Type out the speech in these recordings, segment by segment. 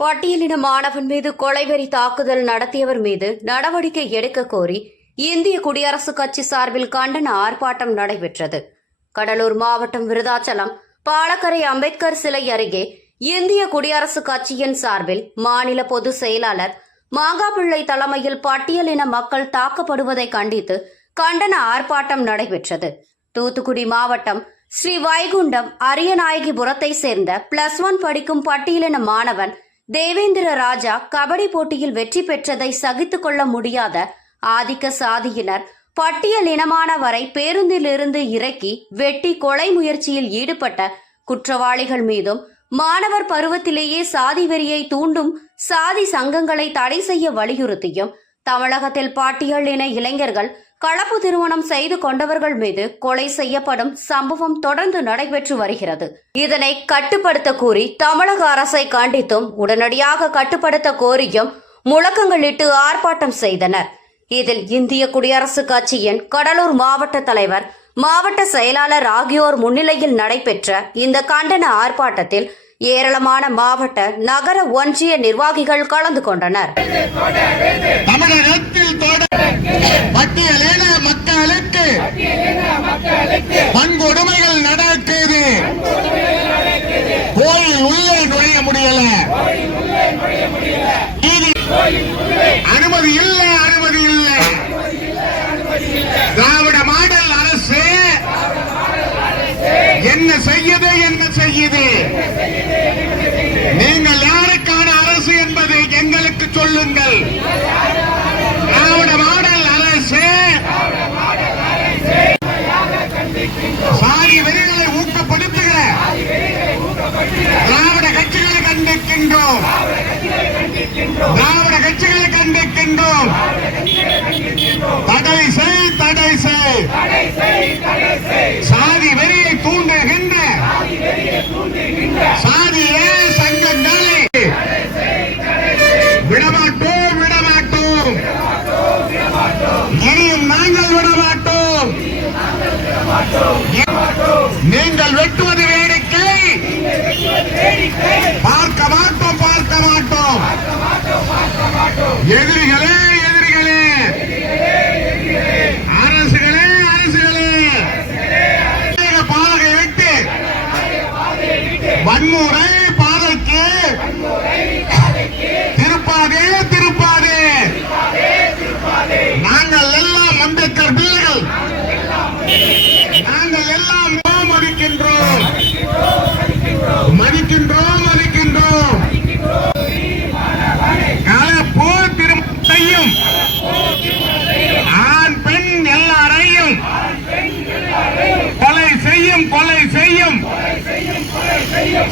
பட்டியலின மாணவன் மீது கொலைவெறி தாக்குதல் நடத்தியவர் மீது நடவடிக்கை எடுக்க கோரி இந்திய குடியரசுக் கட்சி சார்பில் கண்டன ஆர்ப்பாட்டம் நடைபெற்றது. கடலூர் மாவட்டம் விருதாச்சலம் பாலக்கரை அம்பேத்கர் சிலை அருகே இந்திய குடியரசுக் கட்சியின் சார்பில் மாநில பொதுச் செயலாளர் மாங்காப்பிள்ளை தலைமையில் பட்டியலின மக்கள் தாக்கப்படுவதை கண்டித்து கண்டன ஆர்ப்பாட்டம் நடைபெற்றது. தூத்துக்குடி மாவட்டம் ஸ்ரீ வைகுண்டம் அரியநாயகிபுரத்தை சேர்ந்த பிளஸ் ஒன் படிக்கும் பட்டியலின மாணவன் தேவேந்திர ராஜா கபடி போட்டியில் வெற்றி பெற்றதை சகித்துக் கொள்ள முடியாத ஆதிக்க சாதியினர் பட்டியல் இனமானவரை பேருந்திலிருந்து இறக்கி வெட்டி கொலை முயற்சியில் ஈடுபட்ட குற்றவாளிகள் மீதும் மாணவர் பருவத்திலேயே சாதி வெறியை தூண்டும் சாதி சங்கங்களை தடை செய்ய வலியுறுத்தியும் தமிழகத்தில் பாட்டியல் இன இளைஞர்கள் கலப்பு திருமணம் செய்து கொண்டவர்கள் மீது கொலை செய்யப்படும் சம்பவம் தொடர்ந்து நடைபெற்று வருகிறது. இதனை கட்டுப்படுத்த கூறி தமிழக அரசை கண்டித்தும் உடனடியாக கட்டுப்படுத்த கோரியும் முழக்கங்களிட்டு ஆர்ப்பாட்டம் செய்தனர். இதில் இந்திய குடியரசுக் கட்சியின் கடலூர் மாவட்ட தலைவர் மாவட்ட செயலாளர் ஆகியோர் முன்னிலையில் நடைபெற்ற இந்த கண்டன ஆர்ப்பாட்டத்தில் ஏராளமான மாவட்ட நகர ஒன்றிய நிர்வாகிகள் கலந்து கொண்டனர். பட்டியலின மக்களுக்கு வன்கொடுமைகள் நடக்குது கோயில் உள்ளே நுழைய முடியல. அனுமதி இல்ல அனுமதி இல்ல. திராவிட மாடல் அரசு என்ன செய்யுது என்ன செய்யுது? நீங்கள் யாருக்கான அரசு என்பதை எங்களுக்கு சொல்லுங்கள். திராவிட மாடல் அரசு சாதி வெறிகளை ஊக்கப்படுத்துகிற திராவிட கட்சிகளை கண்டிக்கின்றோம். திராவிட கட்சிகளை கண்டிக்கின்றோம். தடை செய் தடை செய். சாதி வெறியை தூண்டுகின்ற. சாதிய சங்கங்களை விடமாட்டோம் விடமாட்டோம். இனியும் நாங்கள் விடமாட்டோம். நீங்கள் வெட்டுவது எதிரிகளை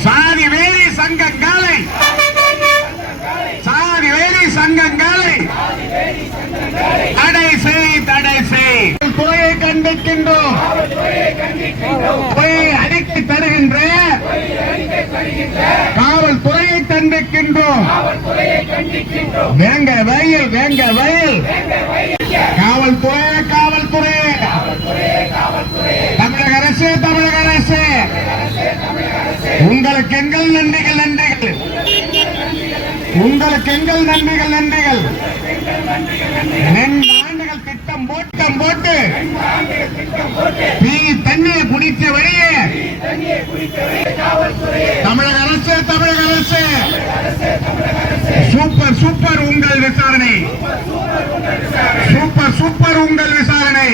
சாதி வேதி சங்கங்களை சாதி வேதி சங்கங்களை தடை செய் தடை செய். துறையை கண்டிக்கின்றோம். பொய் அடித்து தருகின்ற காவல்துறையை கண்டிக்கின்றோம். வேங்க வயல் வேங்க வயல். காவல்துறை காவல்துறை தமிழக அரசு தமிழக உங்களுக்கு எங்கள் நன்றிகள் நன்றிகள். உங்களுக்கு எங்கள் நன்றிகள் நன்றிகள். ரெண்டு ஆண்டுகள் திட்டம் போட்டம் போட்டு. நீ தண்ணியை குடித்த வழியே தமிழக அரசு தமிழக அரசு. சூப்பர் சூப்பர் உங்கள் விசாரணை. சூப்பர் சூப்பர் உங்கள் விசாரணை.